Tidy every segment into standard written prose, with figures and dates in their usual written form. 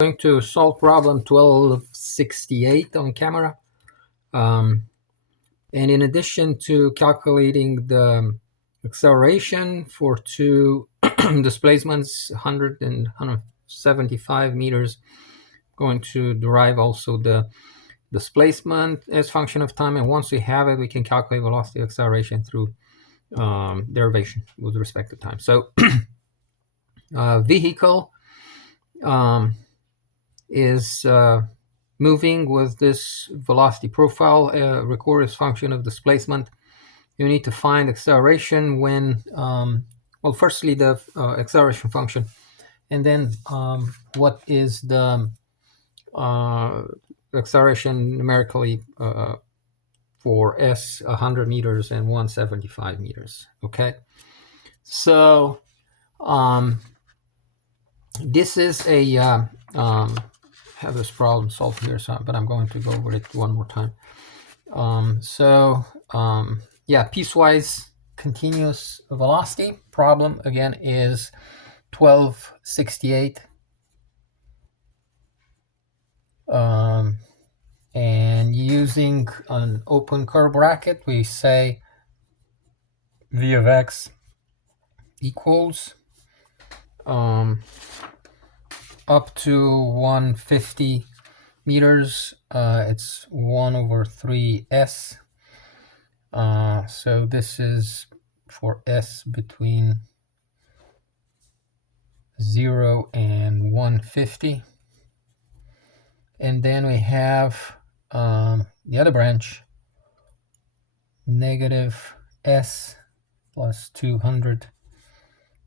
Going to solve problem 1268 on camera. And in addition to calculating the acceleration for two displacements, 100 and 175 meters, going to derive also the displacement as function of time. And once we have it, we can calculate velocity acceleration through derivation with respect to time. So vehicle is moving with this velocity profile, record as function of displacement. You need to find acceleration when, well, firstly the acceleration function, and then what is the acceleration numerically for s 100 meters and 175 meters. Okay, so this is a have this problem solved here, so, but I'm going to go over it one more time. Yeah, piecewise continuous velocity problem again is 1268. And using an open curve bracket, we say v of x equals up to 150 meters, it's 1 over 3s. So this is for s between 0 and 150. And then we have the other branch, negative s plus 200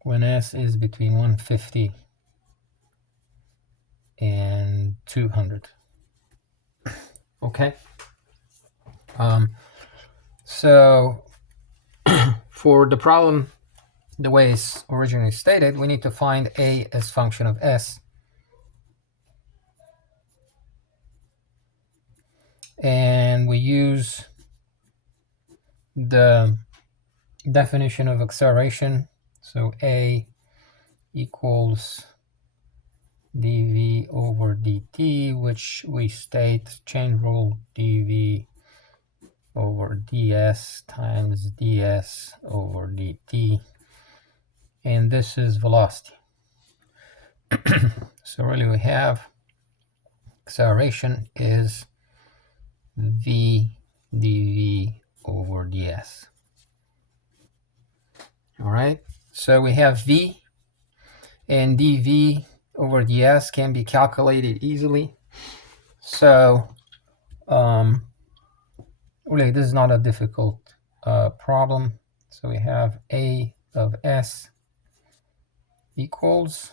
when s is between 150 and 200. Okay. So for the problem, the way it's originally stated, we need to find a as function of s. And we use the definition of acceleration. So a equals dv over dt, which we state chain rule dv over ds times ds over dt. And this is velocity. So really we have acceleration is v dv over ds. All right, so we have v, and dv over ds can be calculated easily. So really this is not a difficult problem. So we have a of s equals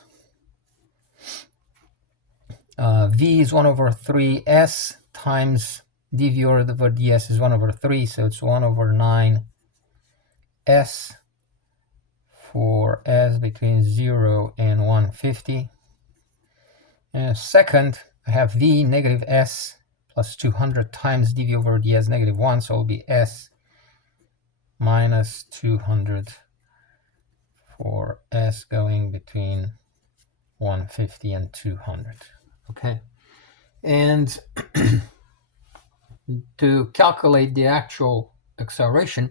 v is 1 over 3s times dv over ds is 1 over 3, so it's 1 over 9 s for s between 0 and 150. And second, I have v negative s plus 200 times dv over ds negative 1, so it will be s minus 200 for s going between 150 and 200. Okay, and to calculate the actual acceleration,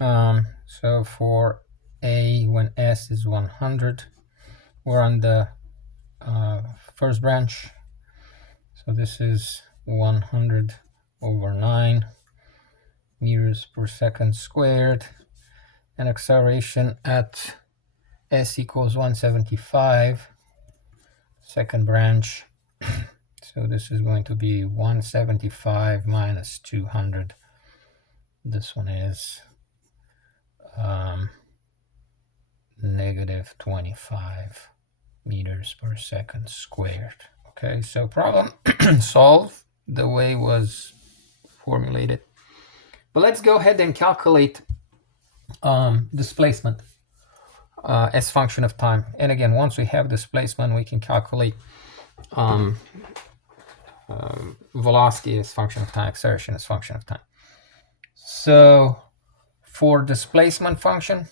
so for a when s is 100, we're on the first branch, so this is 100 over 9 meters per second squared, and acceleration at s equals 175, second branch. So this is going to be 175 minus 200. This one is negative 25 meters per second squared. Okay, so problem solved the way it was formulated. But let's go ahead and calculate displacement as function of time. And again, once we have displacement, we can calculate velocity as function of time, acceleration as function of time. So for displacement function,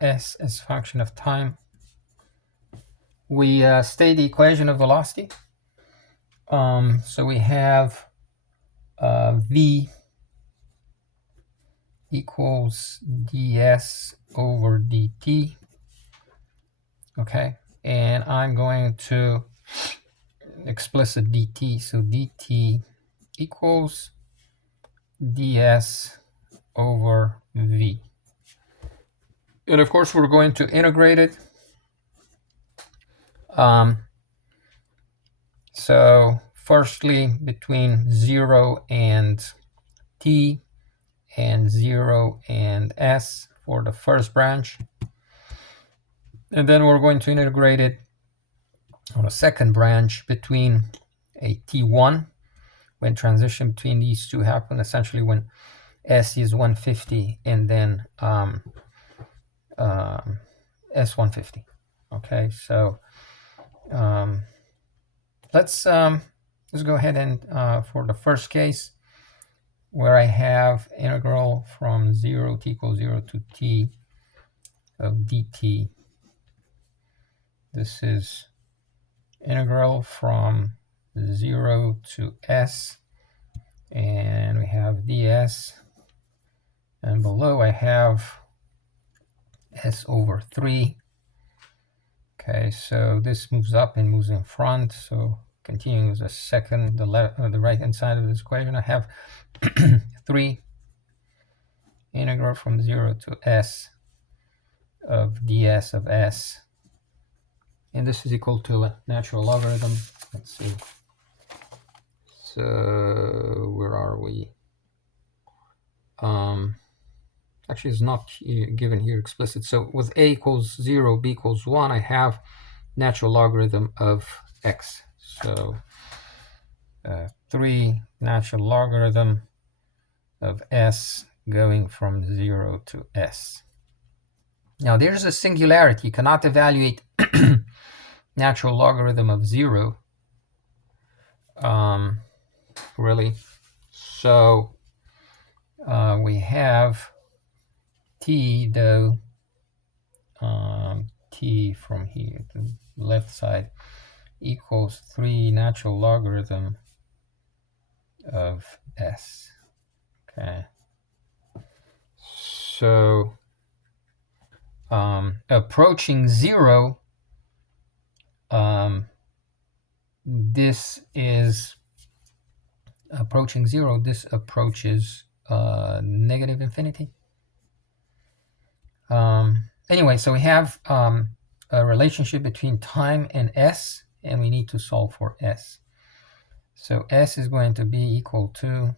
s as function of time. We state the equation of velocity. So we have v equals ds over dt. Okay, and I'm going to explicit dt. So dt equals ds over v. And of course, we're going to integrate it. So firstly, between 0 and t and 0 and s for the first branch. And then we're going to integrate it on a second branch between a t1, when transition between these two happen, essentially when s is 150 and then s150. Okay, so let's go ahead and for the first case, where I have integral from 0 t equals 0 to t of dt. This is integral from 0 to s, and we have ds, and below I have s over 3. Okay, so this moves up and moves in front. So continuing with the second, the right hand side of this equation, I have 3 integral from 0 to s of ds of s, and this is equal to a natural logarithm. Let's see. So where are we? Actually, it's not given here explicit. So with a equals 0, b equals 1, I have natural logarithm of x. So 3 natural logarithm of s going from 0 to s. Now there's a singularity. You cannot evaluate natural logarithm of 0, really. So we have t, though, t from here to the left side equals 3 natural logarithm of s. Okay. So approaching 0, this is approaching 0, this approaches negative infinity. Anyway, so we have a relationship between time and s, and we need to solve for s. So s is going to be equal to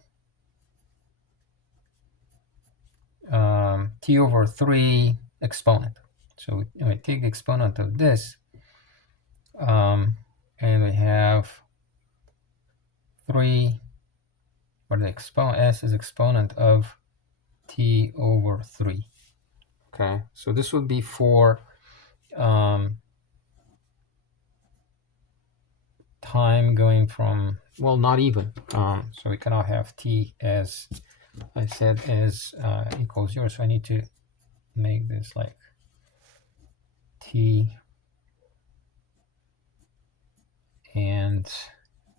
t over 3 exponent. So we take the exponent of this, and we have 3, or the exponent, s is exponent of t over 3. Okay, so this would be for time going from, well, not even. So we cannot have t, as I said, as equals 0. So I need to make this like t and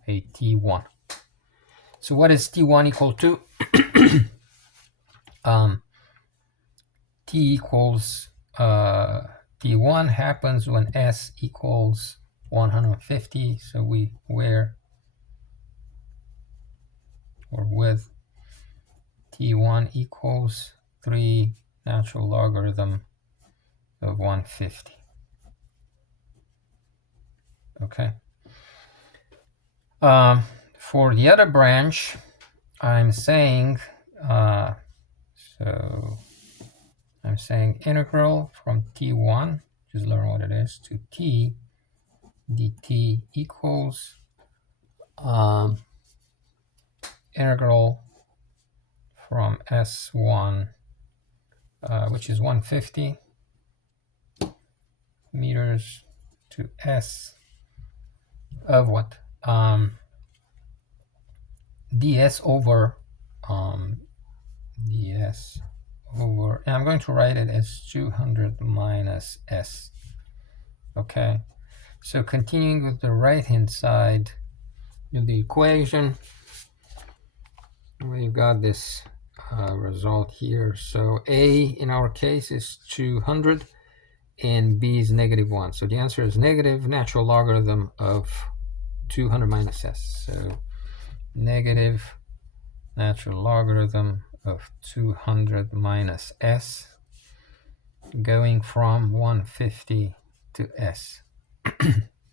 a t1. So what is t1 equal to? T equals t1 happens when s equals 150. So we with t1 equals 3 natural logarithm of 150. Okay. For the other branch, I'm saying integral from t1, just learn what it is, to t dt equals integral from s1, which is 150 meters, to s of what? ds over over, and I'm going to write it as 200 minus s. Okay, so continuing with the right-hand side of the equation, we've got this result here. So a in our case is 200 and b is -1. So the answer is negative natural logarithm of 200 minus s. So negative natural logarithm of 200 minus s, going from 150 to s.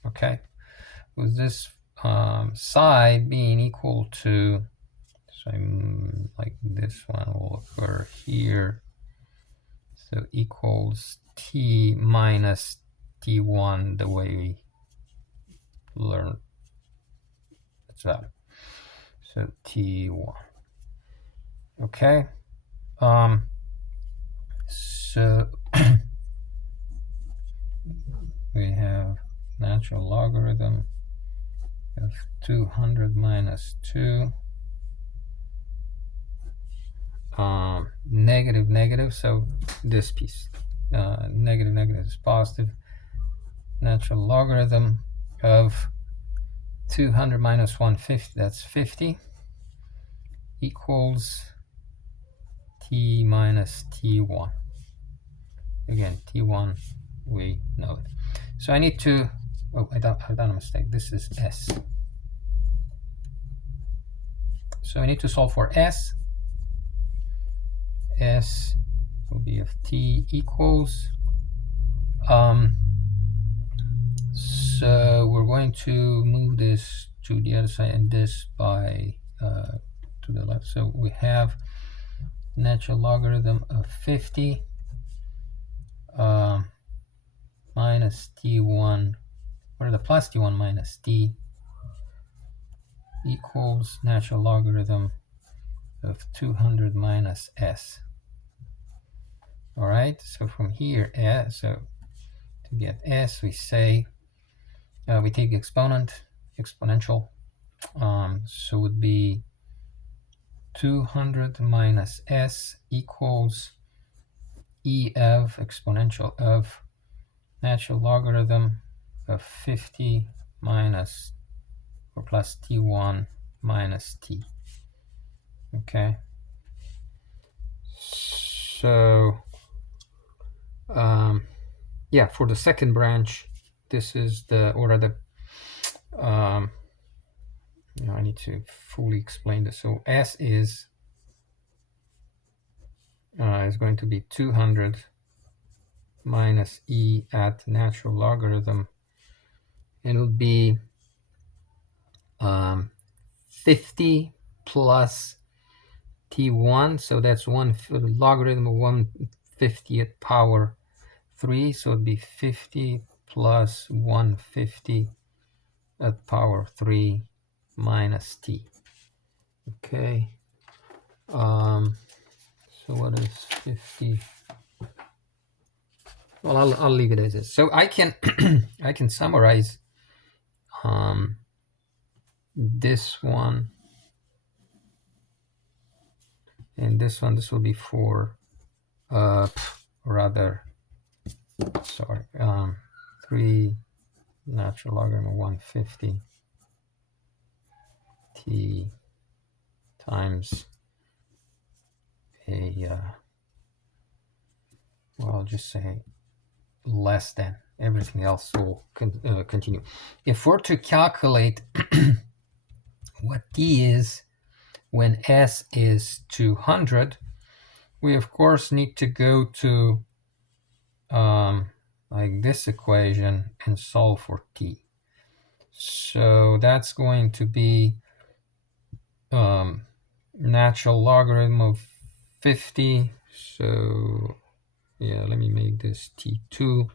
Okay, with this side being equal to, so I'm like this one will occur here, so equals t minus t1, the way we learned its value. So t1. Okay, so we have natural logarithm of 200 minus 2, negative negative, so this piece, negative negative is positive, natural logarithm of 200 minus 150, that's 50, equals t minus t1. Again, t1, we know it. So I need to, oh, I've done a mistake. This is s. So I need to solve for s. S will be of t equals, so we're going to move this to the other side and this by to the left. So we have natural logarithm of 50 minus t1, or the plus t1 minus t, equals natural logarithm of 200 minus s. All right, so from here, so to get s, we say, we take the exponential, so it would be 200 minus s equals e of exponential of natural logarithm of 50 minus or plus t1 minus t. Okay, so yeah, for the second branch, this is the, or the I need to fully explain this. So s is going to be 200 minus e at natural logarithm, and it would be 50 plus t1, so that's logarithm of 1/50th power 3, so it'd be 50 plus 1/50 at power 3 minus t. Okay, so what is 50? Well, I'll leave it as is. So I can I can summarize this one and this one. This will be for rather, sorry, 3 natural logarithm of 1/50 t times a well, I'll just say less than. Everything else will continue. If we're to calculate what t is when s is 200, we of course need to go to like this equation and solve for t. So that's going to be natural logarithm of 50. So yeah, let me make this t2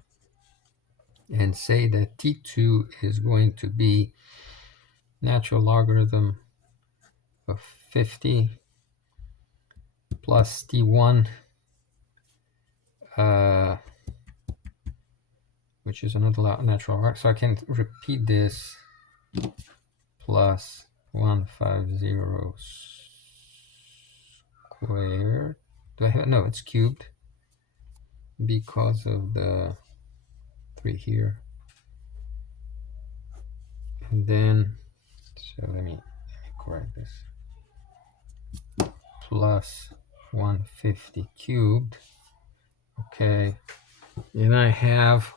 and say that t2 is going to be natural logarithm of 50 plus t1, which is another natural logarithm. So I can repeat this, plus 150 squared. Do I have, no, it's cubed. because of the 3 here. And then, so let me correct this. Plus 150 cubed. Okay. And I have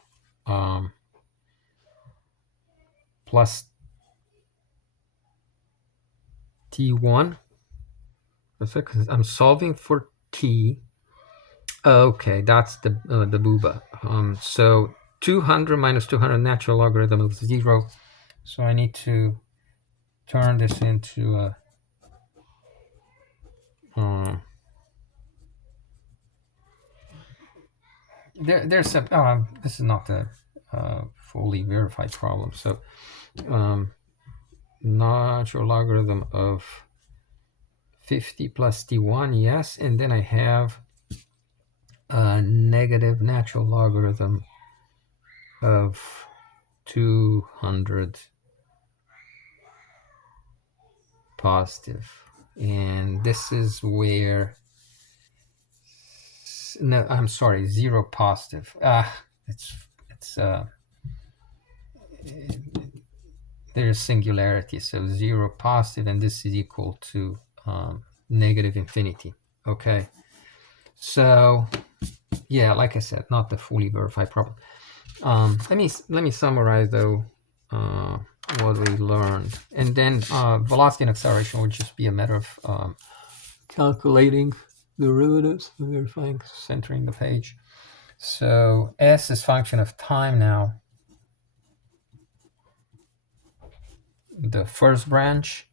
plus T1. Because I'm solving for T. Okay, that's the booba. So 200 minus 200 natural logarithm of 0. So I need to turn this into a there's a this is not a fully verified problem. So natural logarithm of 50 plus T1, yes, and then I have a negative natural logarithm of 200 positive, and this is where, no, I'm sorry, 0 positive. It's there's singularity, so 0 positive, and this is equal to negative infinity. Okay, so yeah, like I said, not the fully verified problem. Let me summarize though what we learned, and then velocity and acceleration would just be a matter of calculating derivatives, verifying, centering the page. So s is function of time now. The first branch,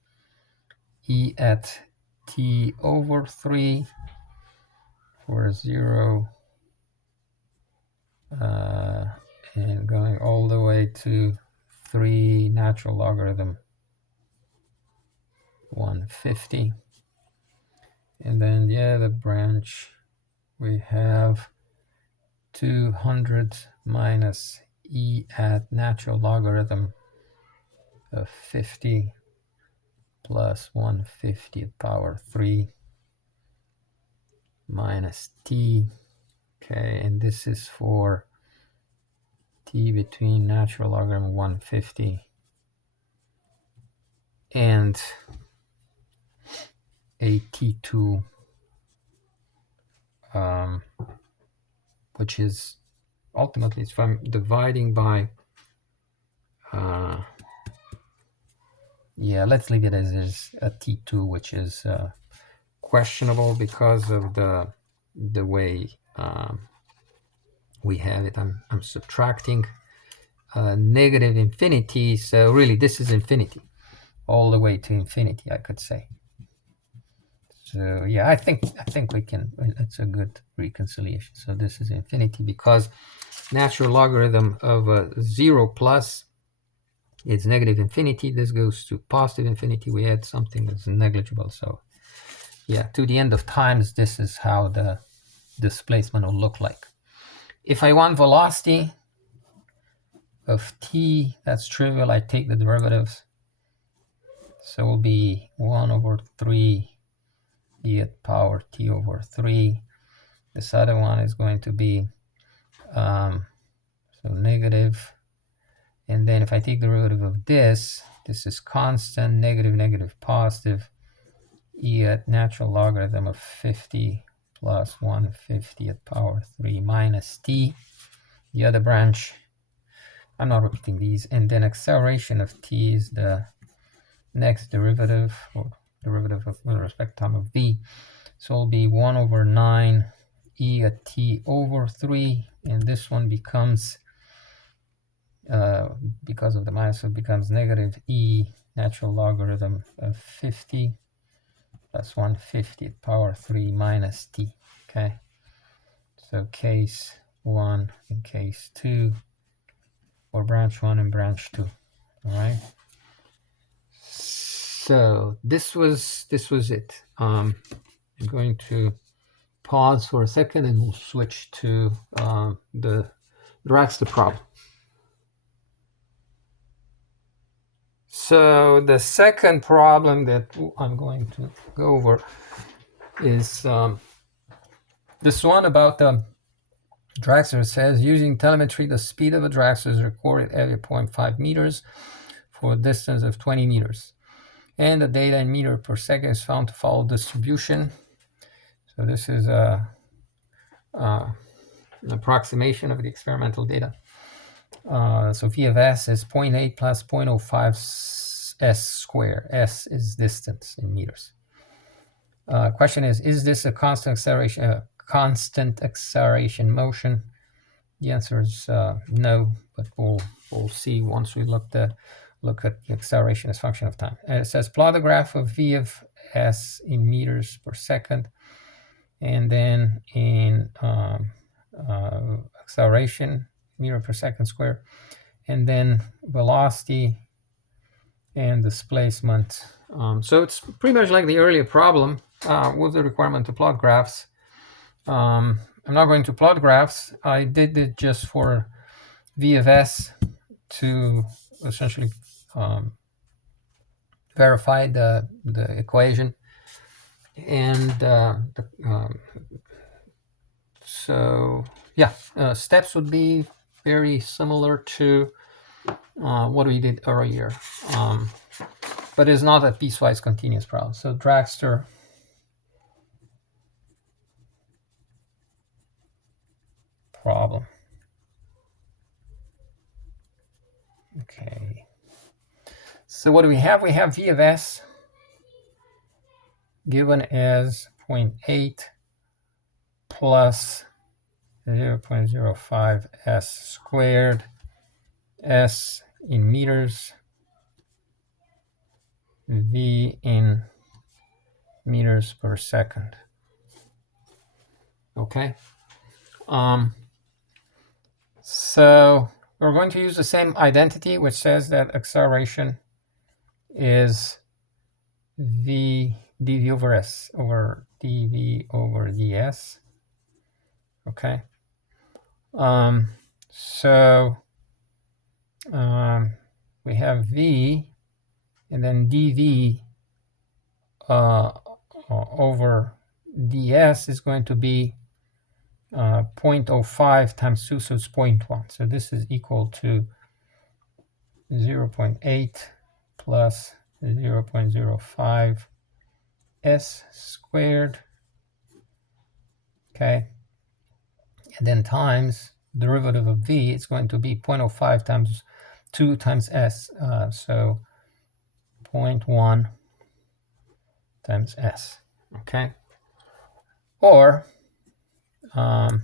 e at t over 3 for 0, and going all the way to 3 natural logarithm 150. And then the other branch, we have 200 minus e at natural logarithm of 50 plus 150 to the power 3 minus t. Okay, and this is for t between natural logarithm 150 and a t2, which is ultimately, if I'm dividing by, yeah, let's leave it as is, a t2, which is questionable because of the way we have it. I'm subtracting negative infinity, so really this is infinity, all the way to infinity, I could say. So yeah, I think we can, it's a good reconciliation. So this is infinity because natural logarithm of 0 plus is negative infinity. This goes to positive infinity. We add something that's negligible. So yeah, to the end of times, this is how the displacement will look like. If I want velocity of t, that's trivial. I take the derivatives. So it will be 1 over 3 e at power t over 3. This other one is going to be so negative. And then if I take the derivative of this is constant, negative, negative, positive, e at natural logarithm of 50 plus 150 at power 3 minus t. The other branch, I'm not repeating these. And then acceleration of t is the next derivative, or derivative of, with respect to time of v. So it'll be 1 over 9 e at t over 3. And this one becomes, because of the minus, it becomes negative e natural logarithm of 50 plus 150 at power 3 minus t. Okay, so case 1 and case 2, or branch 1 and branch 2. All right, so this was it. I'm going to pause for a second and we'll switch to the rest of the problem. So the second problem that I'm going to go over is this one about the Dragster says, using telemetry, the speed of a dragster is recorded at 0.5 meters for a distance of 20 meters. And the data in meter per second is found to follow distribution. So this is an approximation of the experimental data. So V of S is 0.8 plus 0.05 S squared. S is distance in meters. Question is this a constant acceleration motion? The answer is no, but we'll see once we look at the acceleration as function of time. And it says plot the graph of V of S in meters per second, and then in acceleration, meter per second square, and then velocity and displacement. So it's pretty much like the earlier problem with the requirement to plot graphs. I'm not going to plot graphs. I did it just for V of S to essentially verify the equation. And so, yeah, steps would be very similar to what we did earlier. But it's not a piecewise continuous problem. So dragster problem. Okay. So what do we have? We have V of S given as 0.8 plus 0.05 S squared, S in meters, V in meters per second. Okay. So we're going to use the same identity, which says that acceleration is V dv over S over dv over ds. Okay. So we have V, and then dv over ds is going to be 0.05 times 2, so it's 0.1. So this is equal to 0.8 plus 0.05 S squared. Okay. And then times derivative of V, it's going to be 0.05 times 2 times S. So 0.1 times S. Okay. Or you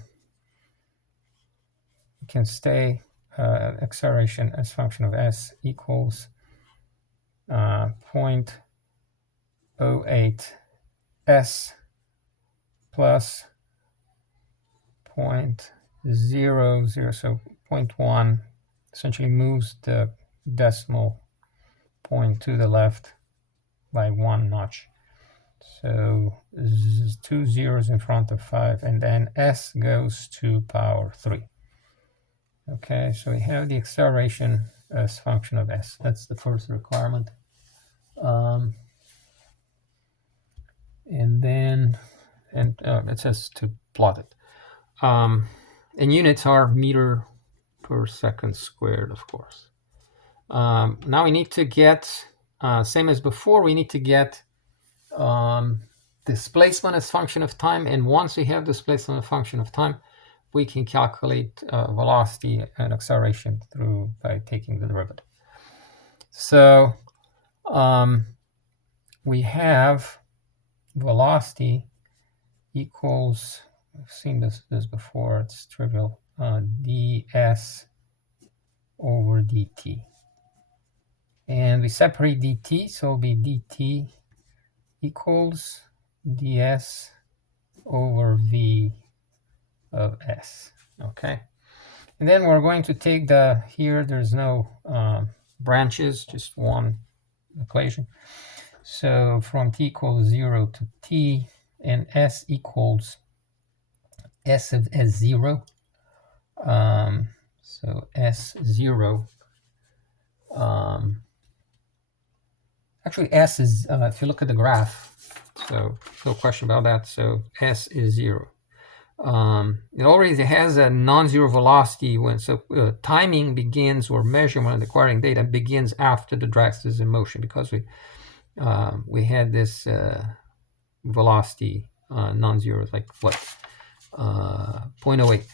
can stay acceleration as function of S equals 0.08 S plus 0.00, so 0.1 essentially moves the decimal point to the left by 1 notch. So 2 zeros in front of 5, and then S goes to power 3. Okay, so we have the acceleration as function of S. That's the first requirement. And then it says to plot it. And units are meter per second squared, of course. Now we need to get, same as before, we need to get displacement as function of time. And once we have displacement as function of time, we can calculate velocity and acceleration by taking the derivative. So we have velocity equals, I've seen this before, it's trivial, ds over dt. And we separate dt, so it'll be dt equals ds over v of s. Okay. And then we're going to take here there's no branches, just one equation. So from t equals 0 to t, and s equals s of s0. So s0. Actually, s is, if you look at the graph, so no question about that. So s is 0. It already has a non-zero velocity when timing begins, or measurement acquiring data begins after the drag is in motion, because we had this velocity non-zero, like what, 0.08.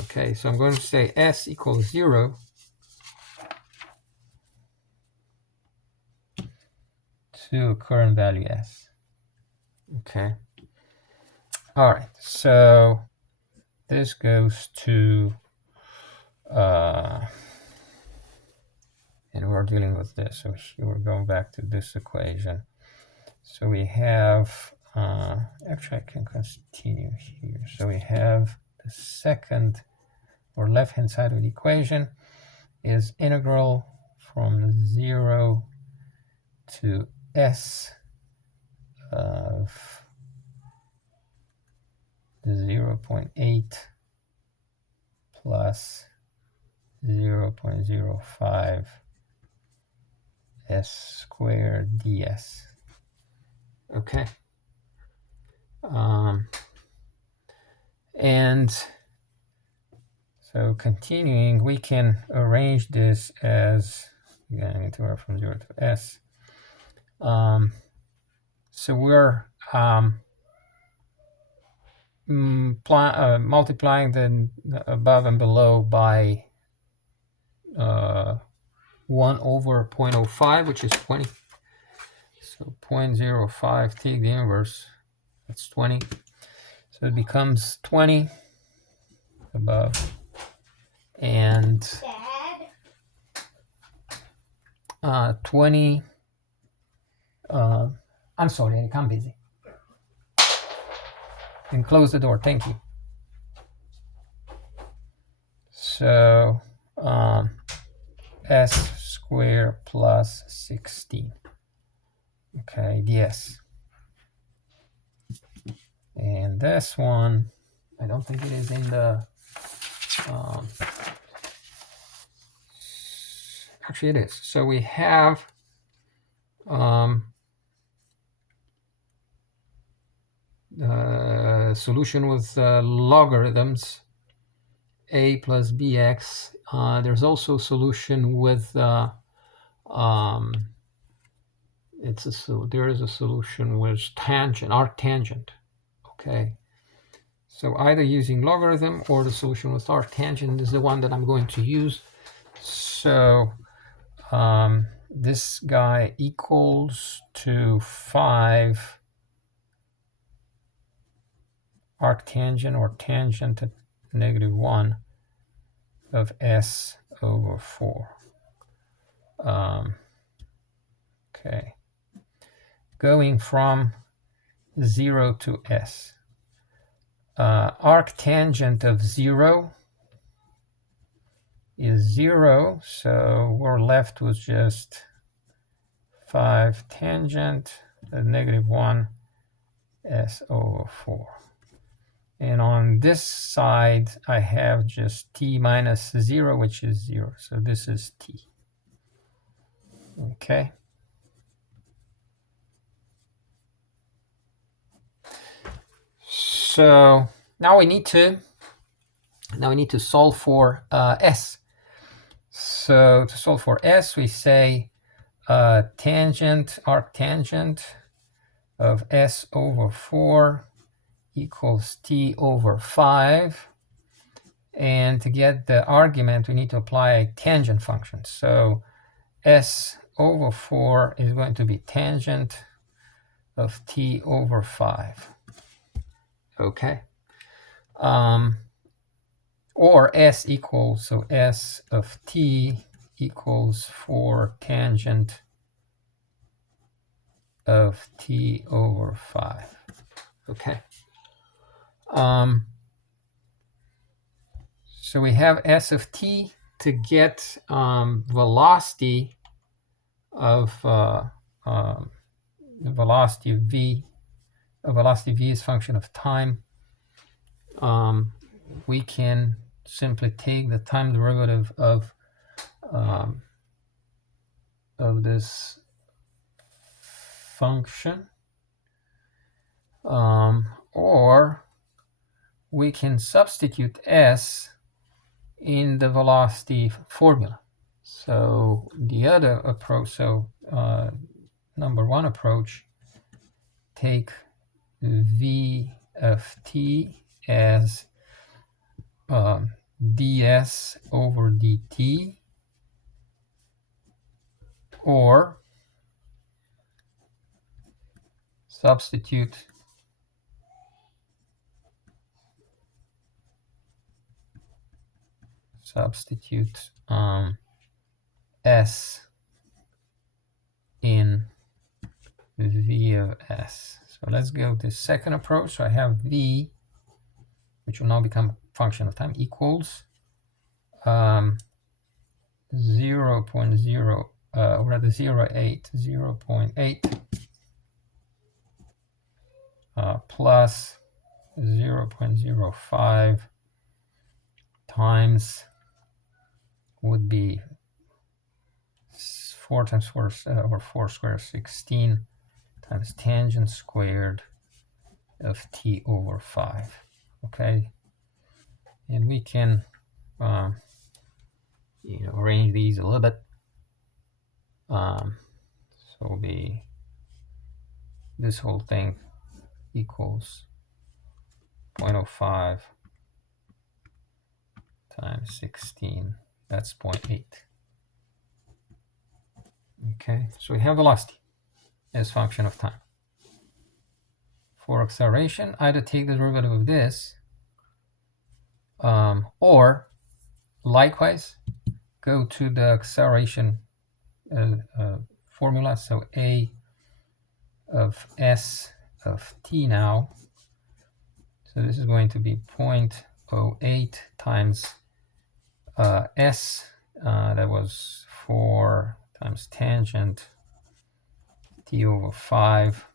Okay, so I'm going to say s equals 0 to current value s. Okay. All right, so this goes to, and we're dealing with this, so we're going back to this equation. So we have, actually I can continue here. So we have the second or left-hand side of the equation is integral from 0 to s of the 0.8 plus 0.05 s squared ds. Okay. And so continuing, we can arrange this as, again, integral from 0 to s. So we're multiplying the above and below by 1 over 0.05, which is 20. So 0.05, take the inverse, that's 20. So it becomes 20 above, and 20, I'm sorry, Eric, I'm busy. And close the door, thank you. So s squared plus 16. Okay, ds. And this one, I don't think it is in the, actually it is. So we have solution with logarithms, a plus bx. There's also a solution with there is a solution with tangent, arctangent. Okay, so either using logarithm or the solution with arctangent is the one that I'm going to use. So this guy equals to 5 arctangent or tangent at -1 of s over 4. Okay, going from 0 to s. Arctangent of 0 is 0, so we're left with just 5 tangent at -1 s over 4. And on this side, I have just t minus 0, which is 0. So this is t. Okay. So now we need to solve for s. So to solve for s, we say tangent, arctangent of s over 4 equals t over 5. And to get the argument, we need to apply a tangent function. So s over 4 is going to be tangent of t over 5. Okay. Or s equals, so s of t equals 4 tangent of t over 5. Okay. So we have s of t. To get velocity of velocity of v, velocity v is function of time. We can simply take the time derivative of this function, or we can substitute s in the velocity formula. So the other approach, number one approach, take v of t as ds over dt, or substitute s in v of s. So let's go to the second approach. So I have v, which will now become a function of time, equals 0.0, or rather 0.8 plus 0.05 times would be 4 times 4 or 4 squared, 16 times tangent squared of t over 5. Okay, and we can arrange these a little bit. So it'll be this whole thing equals 0.05 times 16, that's 0.8. Okay, so we have velocity as function of time. For acceleration, either take the derivative of this, or likewise go to the acceleration formula. So a of s of t now. So this is going to be 0.08 times s, that was 4 times tangent t over 5.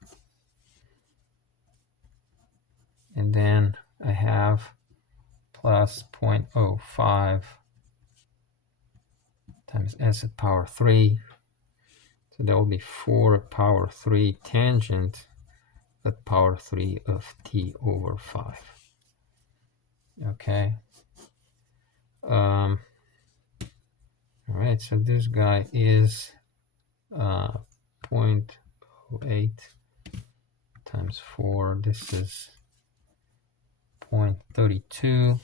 And then I have plus 0.05 times s at power 3. So that will be 4 at power 3 tangent at power 3 of t over 5. Okay. All right, so this guy is 0.08 times 4. This is 0.32.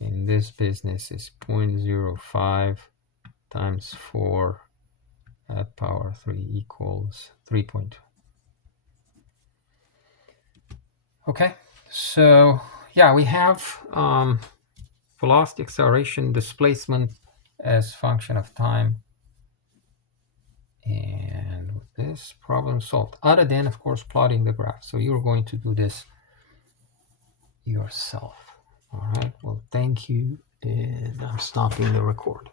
In this business is 0.05 times 4 at power 3 equals 3.2. Okay, so yeah, we have velocity, acceleration, displacement as function of time. And with this, problem solved. Other than, of course, plotting the graph. So you're going to do this yourself. All right, well, thank you. And I'm stopping the record.